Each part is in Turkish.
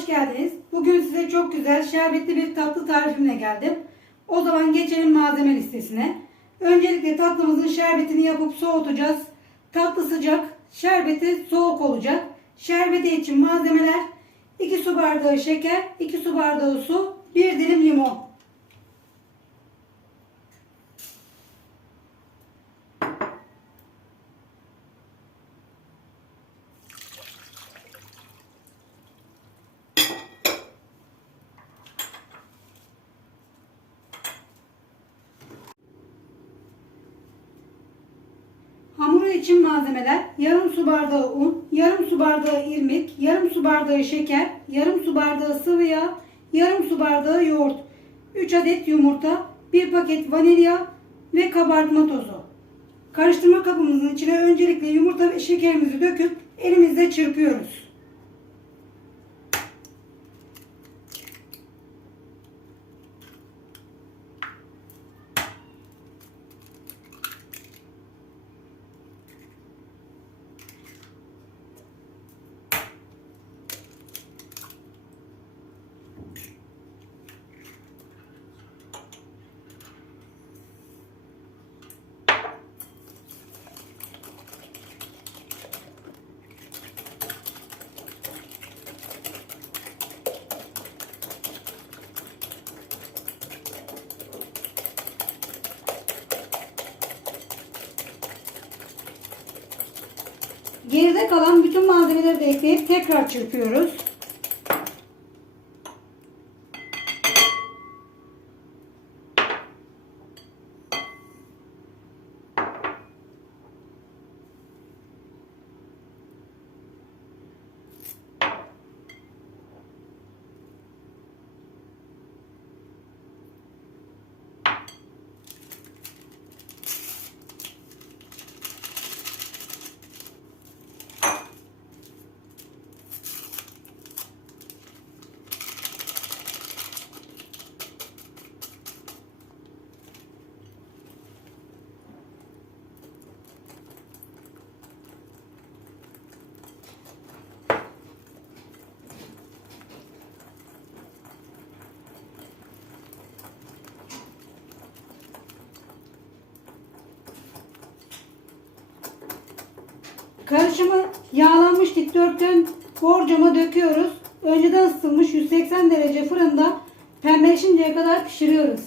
Hoş geldiniz. Bugün size çok güzel şerbetli bir tatlı tarifimle geldim. O zaman geçelim malzeme listesine. Öncelikle tatlımızın şerbetini yapıp soğutacağız. Tatlı sıcak, şerbeti soğuk olacak. Şerbeti için malzemeler 2 su bardağı şeker, 2 su bardağı su, 1 dilim limon. Hamuru için malzemeler yarım su bardağı un, yarım su bardağı irmik, yarım su bardağı şeker, yarım su bardağı sıvı yağ, yarım su bardağı yoğurt, 3 adet yumurta, 1 paket vanilya ve kabartma tozu. Karıştırma kabımızın içine öncelikle yumurta ve şekerimizi döküp elimizle çırpıyoruz. Geride kalan bütün malzemeleri de ekleyip tekrar çırpıyoruz. Karışımı yağlanmış dikdörtgen borcama döküyoruz. Önceden ısıtılmış 180 derece fırında pembeleşinceye kadar pişiriyoruz.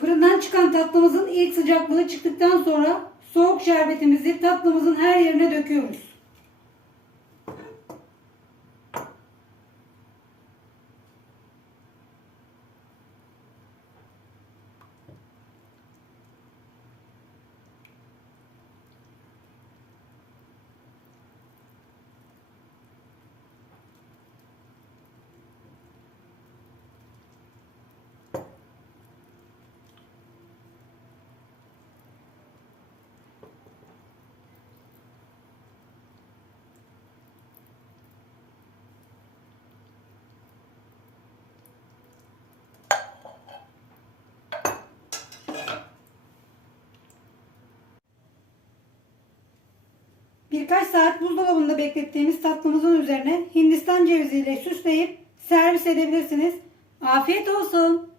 Fırından çıkan tatlımızın ilk sıcaklığı çıktıktan sonra soğuk şerbetimizi tatlımızın her yerine döküyoruz. Birkaç saat buzdolabında beklettiğimiz tatlımızın üzerine Hindistan ceviziyle süsleyip servis edebilirsiniz. Afiyet olsun.